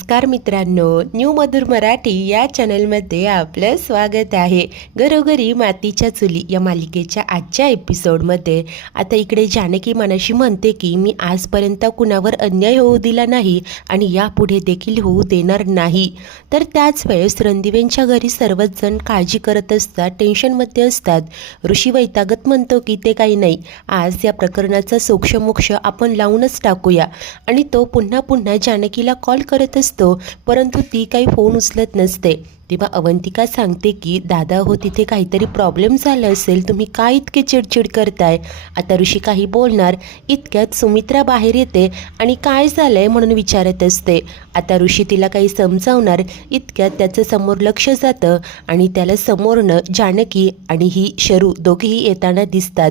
नमस्कार मित्रांनो, न्यू मधुर मराठी या चॅनलमध्ये आपलं स्वागत आहे. घरोघरी मातीच्या चुली या मालिकेच्या आजच्या एपिसोडमध्ये आता इकडे जानकी मनाशी म्हणते की मी आजपर्यंत कुणावर अन्याय होऊ दिला नाही आणि यापुढे देखील होऊ देणार नाही. तर त्याच वेळेस रणदिवेंच्या घरी सर्वच जण काळजी करत असतात, टेन्शनमध्ये असतात. ऋषी वैतागत म्हणतो की ते काही नाही, आज या प्रकरणाचा सोक्षमोक्ष आपण लावूनच टाकूया. आणि तो पुन्हा पुन्हा जानकीला कॉल करत असतो, परंतु ती काही फोन उचलत नसते. तेव्हा अवंतिका सांगते की दादा हो, तिथे काहीतरी प्रॉब्लेम झाला असेल, तुम्ही काय इतके चिडचिड करताय. आता ऋषी काही बोलणार इतक्यात सुमित्रा बाहेर येते आणि काय झालंय म्हणून विचारत असते. आता ऋषी तिला काही समजावणार इतक्यात त्याचं समोर लक्ष जातं आणि त्याला समोरनं जानकी आणि ही शरू दोघेही येताना दिसतात.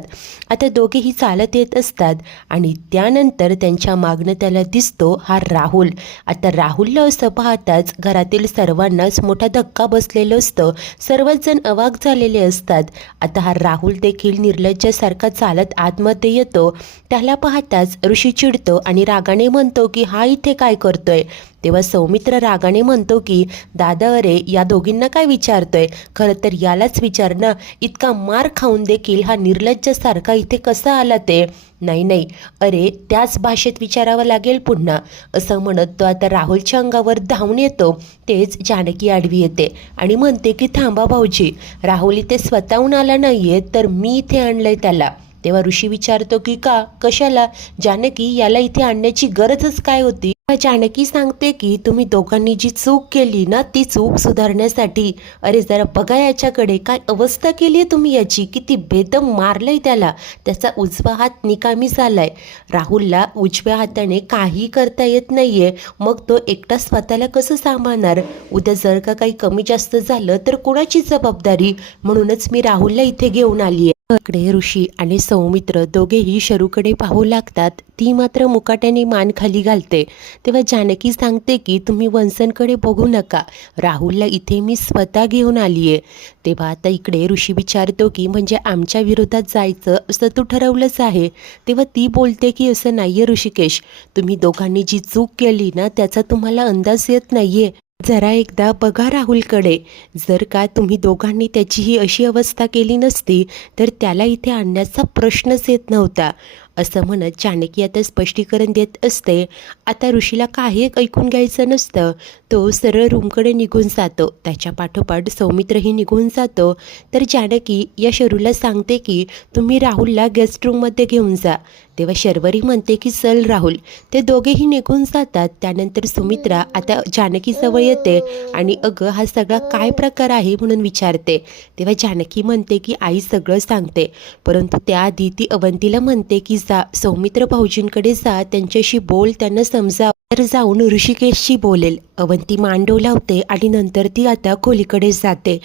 आता दोघेही चालत येत असतात आणि त्यानंतर त्यांच्या मागणं त्याला दिसतो हा राहुल. आता राहुलला असं पाहताच घरातील सर्वांनाच मोठा धक्का बसलेलं असतं. सर्वच जण अवाक झालेले असतात. आता हा राहुल देखील निर्लज्जासारखा चालत आतमध्ये येतो. त्याला पाहताच ऋषी चिडतो आणि रागाने म्हणतो की हा इथे काय करतोय. तेव्हा सौमित्र रागाने म्हणतो की दादा अरे, या दोघींना काय विचारतोय, खरं तर यालाच विचार ना, इतका मार खाऊन देखील हा निर्लज्जासारखा इथे कसा आला ते. नाही नाही, अरे त्याच भाषेत विचारावं लागेल पुन्हा, असं म्हणत तो आता राहुलच्या अंगावर धावून येतो. तेच जानकी आडवी येते आणि म्हणते की थांबा भाऊजी, राहुल इथे स्वतःहून आला नाहीये, तर मी इथे आणलंय त्याला. तेव्हा ऋषी विचारतो की का, कशाला, जानकी याला इथे आणण्याची गरजच काय होती. जानकी सांगते की तुम्ही दोघांनी जी चूक केली ना, ती चूक सुधारण्यासाठी. अरे जरा बघा याच्याकडे, काय अवस्था केली आहे तुम्ही याची, किती बेदम मारलंय त्याला, त्याचा उजवा हात निकामी झालाय. राहुलला उजव्या हाताने काही करता येत नाहीये, मग तो एकटा स्वतःला कसं सांभाळणार. उद्या जर का काही कमी जास्त झालं तर कोणाची जबाबदारी, म्हणूनच मी राहुलला इथे घेऊन आली आहे. इकडे ऋषी आणि सौमित्र दोघेही शरूकडे पाहू लागतात. ती मात्र मुकाट्याने मान खाली घालते. तेव्हा जानकी सांगते की तुम्ही वंसनकडे बघू नका, राहुलला इथे मी स्वतः घेऊन आली आहे. तेव्हा आता इकडे ऋषी विचारतो की म्हणजे आमच्या विरोधात जायचं असं तू ठरवलंच आहे. तेव्हा ती बोलते की असं नाही आहे ऋषिकेश, तुम्ही दोघांनी जी चूक केली ना त्याचा तुम्हाला अंदाज येत नाही आहे. जरा एकदा बघा राहुलकडे, जर का तुम्ही दोघांनी त्याची ही अशी अवस्था केली नसती तर त्याला इथे आणण्याचा प्रश्नच येत नव्हता, असं म्हणत जानकी आता स्पष्टीकरण देत असते. आता ऋषीला काही ऐकून घ्यायचं नसतं. तो सरळ रूमकडे निघून जातो. त्याच्या पाठोपाठ सौमित्रही निघून जातो. तर जानकी या शरूला सांगते की तुम्ही राहुलला गेस्ट रूममध्ये घेऊन जा. तेव्हा शर्वरी म्हणते की चल राहुल. ते दोघेही निघून जातात. त्यानंतर सुमित्रा आता जानकीजवळ येते आणि अगं हा सगळा काय प्रकार आहे म्हणून विचारते. तेव्हा जानकी म्हणते की आई सगळं सांगते, परंतु त्याआधी ती अवंतीला म्हणते की जा सौमित्र भाऊजींकडे जा, त्यांच्याशी बोल, त्यांना समजाव. तर जाऊन ऋषिकेशशी बोलेल. अवंती मान डोलावते आणि नंतर ती आता खोलीकडे जाते.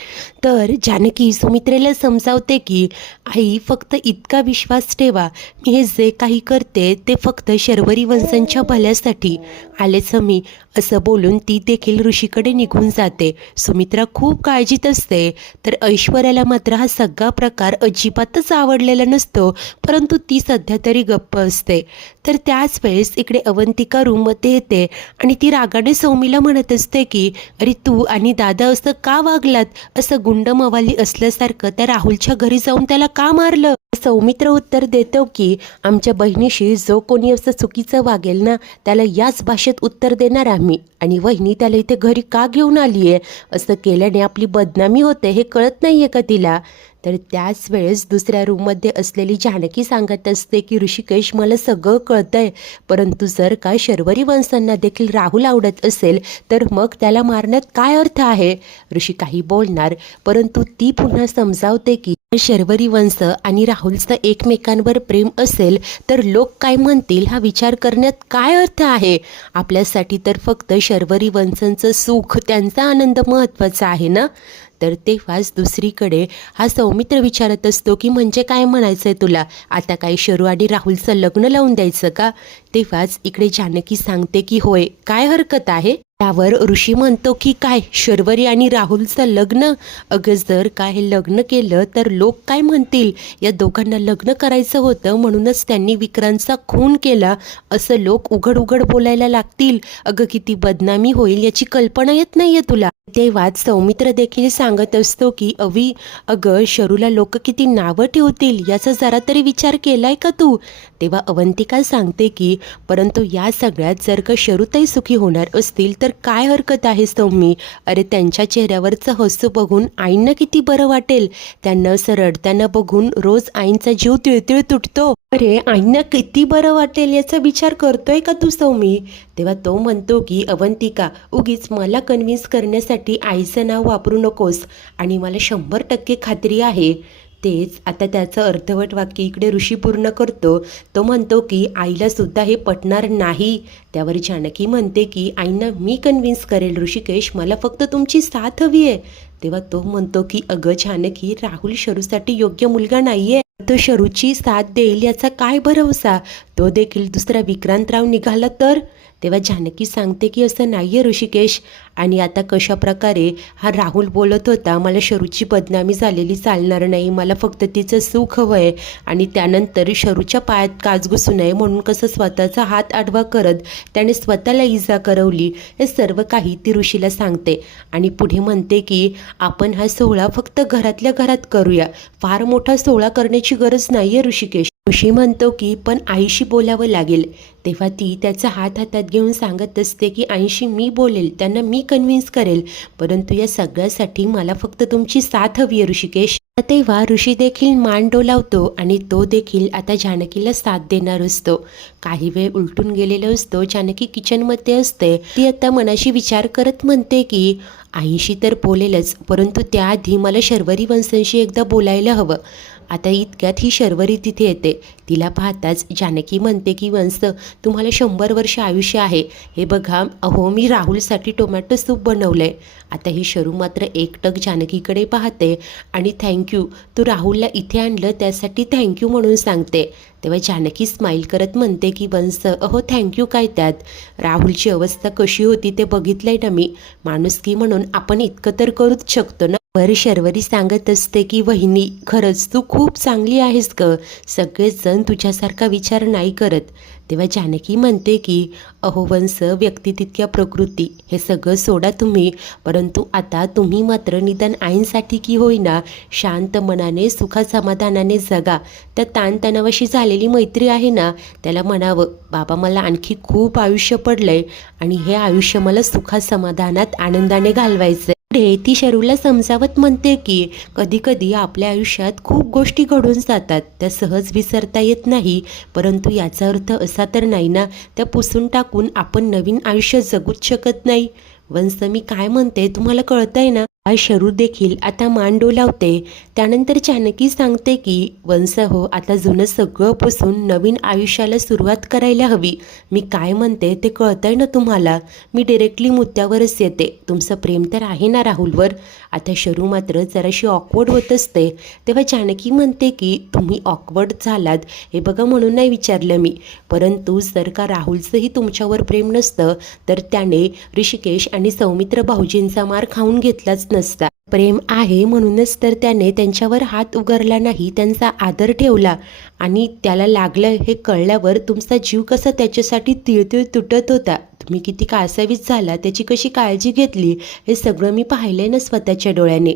तर जानकी सुमित्रेला समजावते की आई फक्त इतका विश्वास ठेवा, मी हे जे काही करते ते फक्त शर्वरी वंशांच्या भल्यासाठी आलेच मी, असं बोलून ती देखील ऋषीकडे निघून जाते. सुमित्रा खूप काळजीत असते. तर ऐश्वर्याला मात्र हा सगळा प्रकार अजिबातच आवडलेला नसतो, परंतु ती सध्या तरी गप्प असते. तर त्याच वेळेस इकडे अवंतिका रूममध्ये येते आणि ती रागाने सौमीला म्हणत असते की अरे तू आणि दादा असं का वागलात, असं गुंड मवाली असल्यासारखं त्या राहुलच्या घरी जाऊन त्याला का मारलं. सौमित्र उत्तर देतो की आमच्या बहिणीशी जो कोणी असं चुकीचं वागेल ना, त्याला याच भाषेत उत्तर देणार आम्ही, आणि वहिनी त्याला इथे घरी का घेऊन आली आहे, असं केल्याने आपली बदनामी होते हे कळत नाही आहे का तिला. तर त्याच वेळेस दुसऱ्या रूममध्ये असलेली जानकी सांगत असते की ऋषिकेश मला सगळं कळतंय, परंतु जर का शर्वरी वंशांना देखील राहुल आवडत असेल तर मग त्याला मारण्यात काय अर्थ आहे. ऋषी काही बोलणार, परंतु ती पुन्हा समजावते की शर्वरी वंश आणि राहुलचं एकमेकांवर प्रेम असेल तर लोक काय म्हणतील हा विचार करण्यात काय अर्थ आहे. आपल्यासाठी तर फक्त शर्वरी वंशांचं सुख, त्यांचा आनंद महत्त्वाचा आहे ना. तर तेव्हाच दुसरीकडे हा सौमित्र विचारत असतो की म्हणजे काय म्हणायचं आहे तुला, आता काय शरू आणि राहुलचं लग्न लावून द्यायचं का. तेव्हाच इकडे जानकी सांगते की होय, काय हरकत आहे. त्यावर ऋषी म्हणतो की काय शर्वरी आणि राहुलचं लग्न. अगं जर काय हे लग्न केलं तर लोक काय म्हणतील. या दोघांना लग्न करायचं होतं म्हणूनच त्यांनी विक्रांतचा खून केला असं लोक उघड उघड बोलायला लागतील. अगं किती बदनामी होईल याची कल्पना येत नाहीये तुला. तेव्हाच सौमित्र देखील सांगत असतो की अगं शरूला लोक किती नावं ठेवतील याचा जरा तरी विचार केलाय का तू. तेव्हा अवंतिका सांगते की परंतु या सगळ्यात जर का शरूताई सुखी होणार असतील तर काय हरकत आहे सौमी. अरे त्यांच्या चेहऱ्यावरचं हसू बघून आईंना किती बरं वाटेल. त्यांना असं रडताना बघून रोज आईंचा जीव तिळतिळ तुटतो. अरे आईंना किती बरं वाटेल याचा विचार करतोय का तू सौमी. तेव्हा तो म्हणतो की अवंतिका उगीच मला कन्व्हिन्स करण्यासाठी आईचं नाव वापरू नकोस आणि मला 100% खात्री आहे. तेच आता त्याचं अर्धवट वाक्य इकडे ऋषी पूर्ण करतो. तो म्हणतो की आईला सुद्धा हे पटणार नाही. त्यावर जानकी म्हणते की आईंना मी कन्व्हिन्स करेल ऋषिकेश, मला फक्त तुमची साथ हवी आहे. तेव्हा तो म्हणतो की अगं जानकी राहुल शरूसाठी योग्य मुलगा नाहीये. तो शरूची साथ देईल याचा काय भरवसा. तो देखील दुसरा विक्रांतराव निघाला तर. तेव्हा जानकी सांगते की असं नाहीये ऋषिकेश. आणि आता कशा प्रकारे हा राहुल बोलत होता मला शरूची बदनामी झालेली चालणार नाही, मला फक्त तिचं सुख हवं आहे आणि त्यानंतर शरूच्या पायात काच घुसू नये म्हणून कसं स्वतःचा हात आडवा करत त्याने स्वतःला इजा करवली, हे सर्व काही ती ऋषीला सांगते. आणि पुढे म्हणते की आपण हा सोहळा फक्त घरातल्या घरात करूया, फार मोठा सोहळा करण्याची गरज नाही आहे ऋषिकेश. ऋषी म्हणतो की पण आईशी बोलावं लागेल. तेव्हा ती त्याचा हात हातात घेऊन सांगत असते की आईशी मी बोलेल, त्यांना मी कन्व्हिन्स करेल, परंतु या सगळ्यासाठी मला फक्त तुमची साथ हवी आहे ऋषिकेश. तेव्हा ऋषी देखील मान डोलावतो आणि तो देखील आता जानकीला साथ देणार असतो. काही वेळ उलटून गेलेलो असतो. जानकी किचनमध्ये असते. ती आता मनाशी विचार करत म्हणते की आईशी तर बोलेलच, परंतु त्याआधी मला शर्वरी वंशांशी एकदा बोलायला हवं. आता इतक्यात ही शर्वरी तिथे येते. तिला पाहताच जानकी म्हणते की वंश तुम्हाला 100 वर्ष आयुष्य आहे. हे बघा मी राहुलसाठी टोमॅटो सूप बनवलं आहे. आता ही शरू मात्र एकटक जानकीकडे पाहते आणि थँक्यू, तू राहुलला इथे आणलं त्यासाठी थँक्यू म्हणून सांगते. तेव्हा जानकी स्माईल करत म्हणते की वंश थँक्यू काय त्यात. राहुलची अवस्था कशी होती ते बघितलंय ना मी. माणुसकी म्हणून आपण इतकं तर करूच शकतो ना. वर शर्वरी सांगत असते की वहिनी खरंच तू खूप चांगली आहेस ग, सगळेच जण तुझ्यासारखा विचार नाही करत. तेव्हा जानकी म्हणते की वंश व्यक्ती तितक्या प्रकृती हे सगळं सोडा तुम्ही, परंतु आता तुम्ही मात्र निदान आईंसाठी की होईना शांत मनाने सुखासमाधानाने जगा. त्या ताणतणावाशी झालेली मैत्री आहे ना त्याला म्हणावं बाबा मला आणखी खूप आयुष्य पडलंय आणि हे आयुष्य मला सुखासमाधानात आनंदाने घालवायचं. ती शरूला समजावत म्हणते की कधी कधी आपल्या आयुष्यात खूप गोष्टी घडून जातात, त्या सहज विसरता येत नाही, परंतु याचा अर्थ असा तर नाही ना त्या पुसून टाकून आपण नवीन आयुष्य जगूच शकत नाही. वंश मी काय म्हणते तुम्हाला कळतंय ना. शरू देखील आता मान डोलावते. त्यानंतर जानकी सांगते की वंश आता जुनं सगळं पुसून नवीन आयुष्याला सुरुवात करायला हवी. मी काय म्हणते ते कळतंय ना तुम्हाला. मी डिरेक्टली मुद्द्यावरच येते. तुमचं प्रेम तर आहे ना राहुलवर. आता शरू मात्र जराशी ऑकवर्ड होत असते. तेव्हा जानकी म्हणते की तुम्ही ऑकवर्ड झालात हे बघा म्हणून नाही विचारलं मी, परंतु जर का राहुलचंही तुमच्यावर प्रेम नसतं तर त्याने ऋषिकेश आणि सौमित्र भाऊजींचा मार खाऊन घेतलाच नसता. प्रेम आहे म्हणूनच तर त्याने त्यांच्यावर हात उगारला नाही, त्यांचा आदर ठेवला आणि त्याला लागलं हे कळल्यावर तुमचा जीव कसा त्याच्यासाठी तिळतिळ तुटत होता, तुम्ही किती काळसावीस झाला, त्याची कशी काळजी घेतली, हे सगळं मी पाहिलंय ना स्वतःच्या डोळ्याने.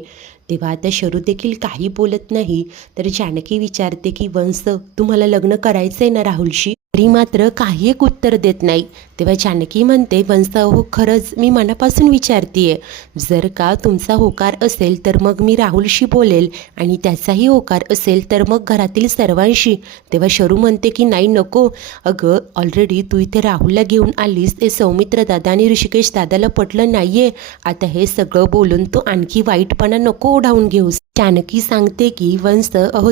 तेव्हा आता शरू देखील काही बोलत नाही. तर जानकी विचारते की वंश तुम्हाला लग्न करायचंय ना राहुलशी. तरी मात्र काही एक उत्तर देत नाही. तेव्हा जानकी म्हणते वंश खरंच मी मनापासून विचारतीये, जर का तुमचा होकार असेल तर मग मी राहुलशी बोलेल आणि त्याचाही होकार असेल तर मग घरातील सर्वांशी. तेव्हा शरू म्हणते की नाही नको, अगं ऑलरेडी तू इथे राहुलला घेऊन आलीस, ते सौमित्र दादा आणि ऋषिकेश दादाला पटलं नाहीये. आता हे सगळं बोलून तू आणखी वाईटपणा नको ओढावून घेऊस. जानकी सांगते की वंश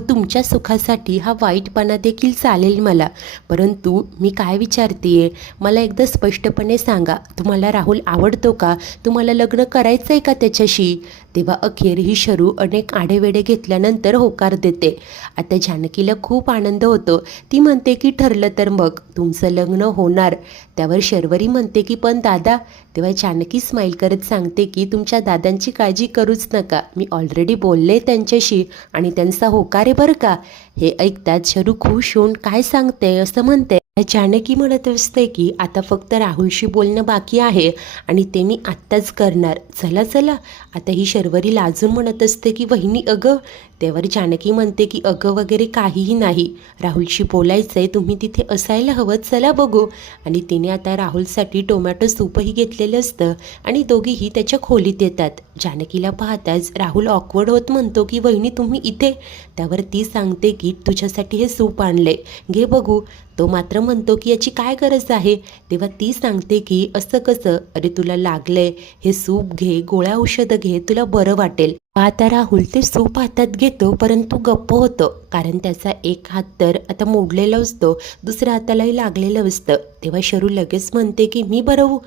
तुमच्या सुखासाठी हा वाईटपणा देखील चालेल मला, परंतु मी काय विचारतेय मला एकदा स्पष्टपणे सांगा, तुम्हाला राहुल आवडतो का, तुम्हाला लग्न करायचं आहे का त्याच्याशी. तेव्हा अखेर ही शरू अनेक आढेवेढे घेतल्यानंतर होकार देते. आता जानकीला खूप आनंद होतो. ती म्हणते की ठरलं तर मग तुमचं लग्न होणार. त्यावर शर्वरी म्हणते की पण दादा. तेव्हा जानकी स्माईल करत सांगते की तुमच्या दादांची काळजी करूच नका, मी ऑलरेडी बोलले त्यांच्याशी आणि त्यांचा होकार आहे बरं का. हे ऐकताच शरू खुश होऊन काय सांगते असं म्हणते. जानकी म्हणत असते की आता फक्त राहुलशी बोलणं बाकी आहे आणि ते मी आत्ताच करणार. चला चला. आता ही शर्वरी लाजून म्हणत असते की वहिनी अगं. त्यावर जानकी म्हणते की अगं वगैरे काहीही नाही, राहुलशी बोलायचं आहे, तुम्ही तिथे असायला हवं, चला बघू. आणि तिने आता राहुलसाठी टोमॅटो सूपही घेतलेलं असतं आणि दोघीही त्याच्या खोलीत येतात. जानकीला पाहताच राहुल ऑकवर्ड होत म्हणतो की वहिनी तुम्ही इथे. त्यावर ती सांगते की तुझ्यासाठी हे सूप आणले, घे बघू. तो मात्र म्हणतो की याची काय गरज आहे. तेव्हा ती सांगते की असं कसं, अरे तुला लागलंय, हे सूप घे, गोळ्या औषधं घे, तुला बरं वाटेल. आता राहुल ते सूप हातात घेतो परंतु गप्प होतो, कारण त्याचा एक हात तर आता मोडलेला असतो, दुसऱ्या हातालाही लागलेलं असतं. तेव्हा शरू लगेच म्हणते की मी बरं होऊ.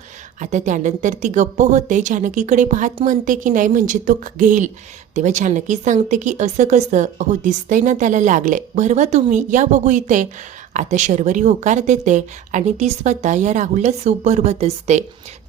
आता त्यानंतर ती गप्प होते. जानकीकडे पाहत म्हणते की नाही म्हणजे तो घेईल. तेव्हा जानकी सांगते की असं कसं, अहो दिसतंय ना त्याला लागलंय, भरवा तुम्ही, या बघू इथे. आता शर्वरी होकार देते आणि ती स्वतः या राहुलला सूप भरवत असते.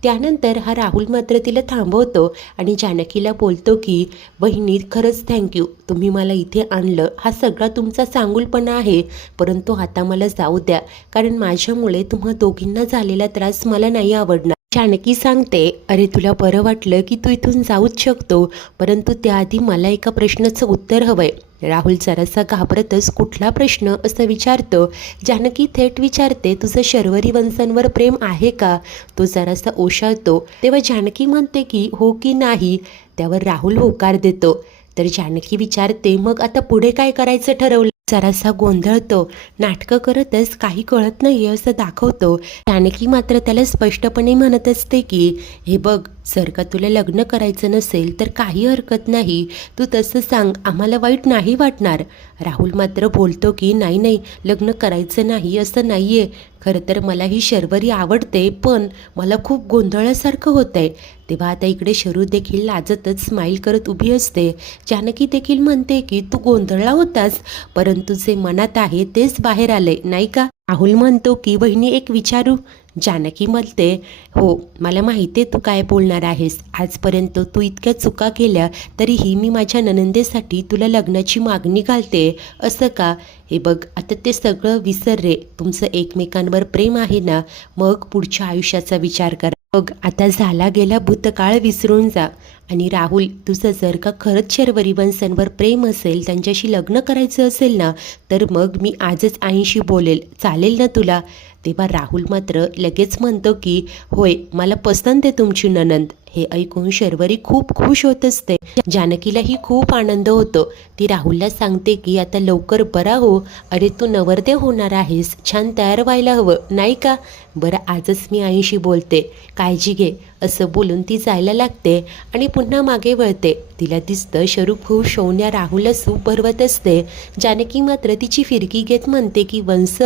त्यानंतर हा राहुल मात्र तिला थांबवतो आणि जानकीला बोलतो की बहिणी खरंच थँक्यू, तुम्ही मला इथे आणलं, हा सगळा तुमचा चांगुलपणा आहे, परंतु आता मला जाऊ द्या, कारण माझ्यामुळे तुम्हा दोघींना झालेला त्रास मला नाही आवडणार. जानकी सांगते अरे तुला बरं वाटलं की तू इथून जाऊच शकतो, परंतु त्याआधी मला एका प्रश्नाचं उत्तर हवंय. राहुल जरासा घाबरतच कुठला प्रश्न असं विचारतो. जानकी थेट विचारते तुझं शर्वरी वंशांवर प्रेम आहे का. तो जरासा ओशाळतो. तेव्हा जानकी म्हणते की हो की नाही. त्यावर राहुल होकार देतो. तर जानकी विचारते मग आता पुढे काय करायचं ठरवलं. जरासा गोंधळतो. नाटकं करतच काही कळत नाही असं दाखवतो. जानकी मात्र त्याला स्पष्टपणे म्हणत असते की हे बघ, जर का तुला लग्न करायचं नसेल तर काही हरकत नाही, तू तसं सांग, आम्हाला वाईट नाही वाटणार. राहुल मात्र बोलतो की नाही नाही, लग्न करायचं नाही असं नाही आहे, खरं तर मला ही शर्वरी आवडते, पण मला खूप गोंधळासारखं होतं आहे. तेव्हा आता इकडे शरू देखील लाजतच स्माईल करत उभी असते. जानकी देखील म्हणते की तू गोंधळला होतास, परंतु जे मनात आहे तेच बाहेर आले नाही का. राहुल म्हणतो की वहिनी एक विचारू. जानकी म्हणते हो, मला माहिती आहे तू काय बोलणार आहेस. आजपर्यंत तू इतक्या चुका केल्या तरीही मी माझ्या ननंदेसाठी तुला लग्नाची मागणी घालते, असं का. हे बघ, आता ते सगळं विसर रे, तुमचं एकमेकांवर प्रेम आहे ना, मग पुढच्या आयुष्याचा विचार करा. बघ, आता झाला गेला भूतकाळ विसरून जा. आणि राहुल, तुझं जर का खरंच शर्वरी वंशांवर प्रेम असेल, त्यांच्याशी लग्न करायचं असेल ना, तर मग मी आजच आईशी बोलेल, चालेल ना तुला. तेव्हा राहुल मात्र लगेच म्हणतो की होय, मला पसंत आहे तुमची ननंद. हे ऐकून शर्वरी खूप खुश होत असते. जानकीलाही खूप आनंद होतो. ती राहुलला सांगते की आता लवकर बरा हो, अरे तू नवरदेव होणार आहेस, छान तयार व्हायला हवं नाही का. बरं, आजच मी आईशी बोलते, काळजी घे, असं बोलून ती जायला लागते आणि पुन्हा मागे वळते. तिला दिसतं शरू खुश होऊन या राहुलला सूप भरवत असते. जानकी मात्र तिची फिरकी घेत म्हणते की वंश,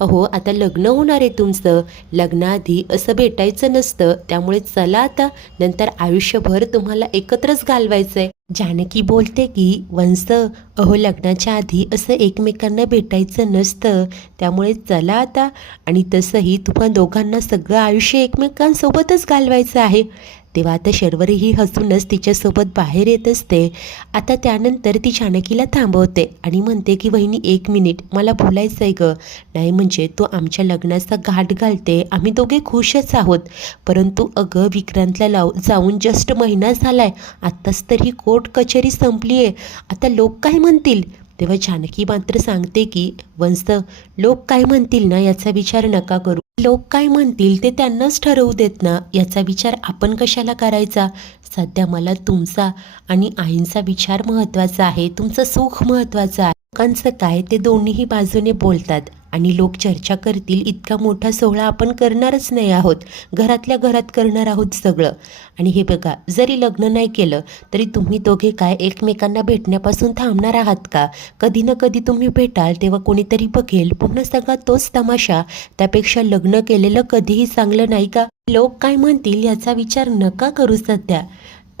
अहो आता लग्न होणार आहे तुमचं, लग्नाआधी असं भेटायचं नसतं, त्यामुळे चला आता, नंतर आयुष्यभर तुम्हाला एकत्रच घालवायचंय. जानकी बोलते की वंश, अहो लग्नाच्या आधी असं एकमेकांना भेटायचं नसतं, त्यामुळे चला आता, आणि तसंही तुम्हा दोघांना सगळं आयुष्य एकमेकांसोबतच घालवायचं आहे. तेव्हा आता शर्वरी ही हसूनच तिच्यासोबत बाहेर येत असते. आता त्यानंतर ती जानकीला थांबवते आणि म्हणते की वहिनी एक मिनिट, मला बोलायचं आहे गं. नाही म्हणजे तू आमच्या लग्नाचा घाट घालते, आम्ही दोघे खुशच आहोत, परंतु अगं विक्रांतला जाऊन जस्ट महिना झालाय, आत्ताच तर ही कोर्ट कचेरी संपली आहे, आता लोक काय म्हणतील. तेव्हा जानकी मात्र सांगते की वंश, लोक काय म्हणतील ना याचा विचार नका करू, लोक काय म्हणतील ते त्यांनाच ठरवू देत ना, याचा विचार आपण कशाला करायचा. सध्या मला तुमचा आणि आईंचा विचार महत्त्वाचा आहे, तुमचं सुख महत्त्वाचं आहे. लोकांचं काय, ते दोन्हीही बाजूने बोलतात आणि लोक चर्चा करतील इतका मोठा सोहळा आपण करणारच नाही आहोत, घरातल्या घरात करणार आहोत सगळं. आणि हे बघा, जरी लग्न नाही केलं तरी तुम्ही दोघे काय एकमेकांना भेटण्यापासून थांबणार आहात का. कधी ना कधी तुम्ही भेटाल तेव्हा कोणीतरी बघेल, पुन्हा सगळा तोच तमाशा. त्यापेक्षा लग्न केलेलं कधीही चांगलं नाही का. लोक काय म्हणतील याचा विचार नका करू सध्या.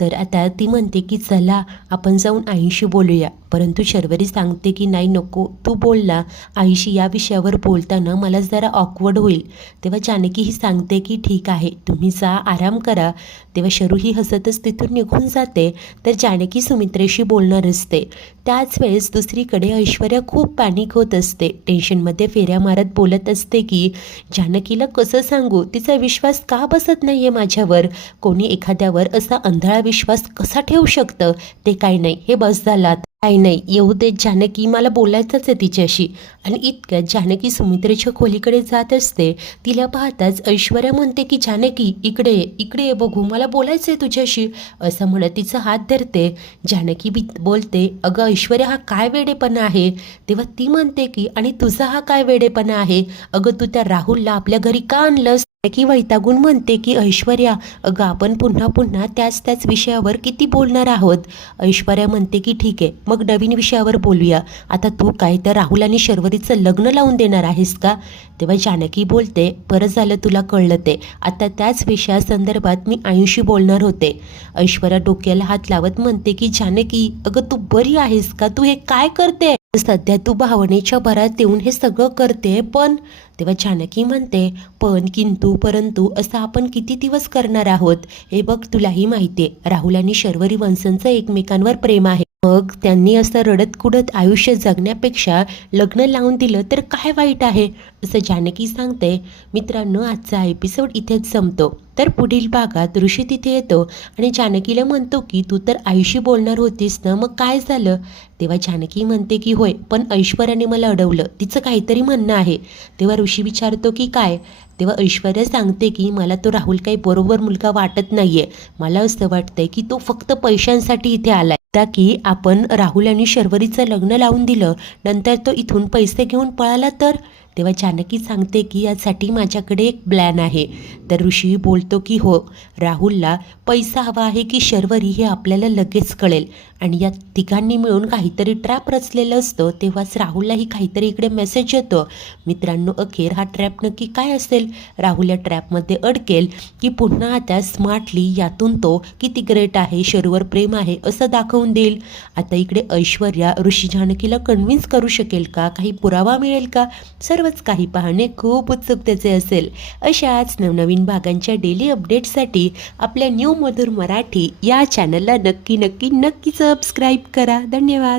तर आता ती म्हणते की चला आपण जाऊन आईशी बोलूया, परंतु शर्वरी सांगते की नाही नको, तू बोल ना, आईशी या विषयावर बोलताना मला जरा ऑकवर्ड होईल. तेव्हा जानकी ही सांगते की ठीक आहे, तुम्ही जा आराम करा. तेव्हा शरू ही हसतच तिथून निघून जाते. तर जानकी सुमित्रेशी बोलणार असते. त्याच वेळेस दुसरीकडे ऐश्वर्या खूप पॅनिक होत असते. टेन्शनमध्ये फेऱ्या मारत बोलत असते की जानकीला कसं सांगू, तिचा विश्वास का बसत नाही आहे माझ्यावर. कोणी एखाद्यावर असा अंधळा विश्वास कसा ठेवू शकतं. ते काही नाही, हे बस झालं, काही नाही, येऊ दे जानकी, मला बोलायचंच आहे तिच्याशी. आणि इतक्यात जानकी सुमित्रेच्या खोलीकडे जात असते. तिला पाहताच ऐश्वर्या म्हणते की जानकी इकडे ये, इकडे ये बघू, मला बोलायचं आहे तुझ्याशी, असं म्हणत तिचा हात धरते. जानकी बोलते अगं ऐश्वर्या, हा काय वेडेपणा आहे. तेव्हा ती म्हणते की आणि तुझा हा काय वेडेपणा आहे, अगं तू त्या राहुलला आपल्या घरी का आणलंस. की वैतागून म्हणते की ऐश्वर्या, अगं आपण पुन्हा पुन्हा त्याच विषयावर किती बोलणार आहोत. ऐश्वर्या म्हणते की ठीक आहे, मग नवीन विषयावर बोलूया. आता तू काय तर राहुल आणि शर्वरीचं लग्न लावून देणार आहेस का. तेव्हा जानकी बोलते बरं झालं तुला कळलं ते, आता त्याच विषयासंदर्भात मी आयुषी बोलणार होते. ऐश्वर्या डोक्याला हात लावत म्हणते की जानकी, अगं तू बरी आहेस का, तू हे काय करते. सध्या तू भावनेच्या भरात येऊन हे सगळं करते, पण. तेव्हा जानकी म्हणते पण किंतु परंतु असं आपण किती दिवस करणार आहोत. हे बघ तुलाही माहिती आहे, राहुल आणि शर्वरी वंशांचं एकमेकांवर प्रेम आहे. मग त्यांनी असं रडत कुडत आयुष्य जगण्यापेक्षा लग्न लावून दिलं तर काय वाईट आहे, असं जानकी सांगते. मित्रांनो, आजचा एपिसोड इथेच संपतो. तर पुढील भागात ऋषी तिथे येतो आणि जानकीला म्हणतो की तू तर आईशी बोलणार होतीस ना, मग काय झालं. तेव्हा जानकी म्हणते की होय, पण ऐश्वर्याने मला अडवलं, तिचं काहीतरी म्हणणं आहे. तेव्हा ऋषी विचारतो की काय. तेव्हा ऐश्वर्या सांगते की मला तो राहुल काही बरोबर मुलगा वाटत नाहीये. मला असं वाटतंय की तो फक्त पैशांसाठी इथे आलाय, की आपण राहुल आणि शर्वरीचं लग्न लावून दिलं, नंतर तो इथून पैसे घेऊन पळाला तर. तेव्हा जानकी सांगते की यासाठी माझ्याकडे एक प्लॅन आहे. तर ऋषी बोलतो की हो, राहुलला पैसा हवा आहे की शर्वरी हे आपल्याला लगेच कळेल, आणि या तिघांनी मिळून काहीतरी ट्रॅप रचलेलं असतं. तेव्हाच राहुललाही काहीतरी इकडे मेसेज येतो. मित्रांनो, अखेर हा ट्रॅप नक्की काय असेल. राहुल या ट्रॅपमध्ये अडकेल की पुन्हा आता स्मार्टली यातून तो किती ग्रेट आहे, शर्वर प्रेम आहे असं दाखवून देईल. आता इकडे ऐश्वर्या ऋषी जानकीला कन्व्हिन्स करू शकेल का, काही पुरावा मिळेल का, सर्वच काही पाहणे खूप उत्सुकतेचे असेल. अशाच नवनवीन भागांच्या डेली अपडेट्ससाठी आपल्या न्यू मधुर मराठी या चॅनलला नक्की सबस्क्राईब करा. धन्यवाद.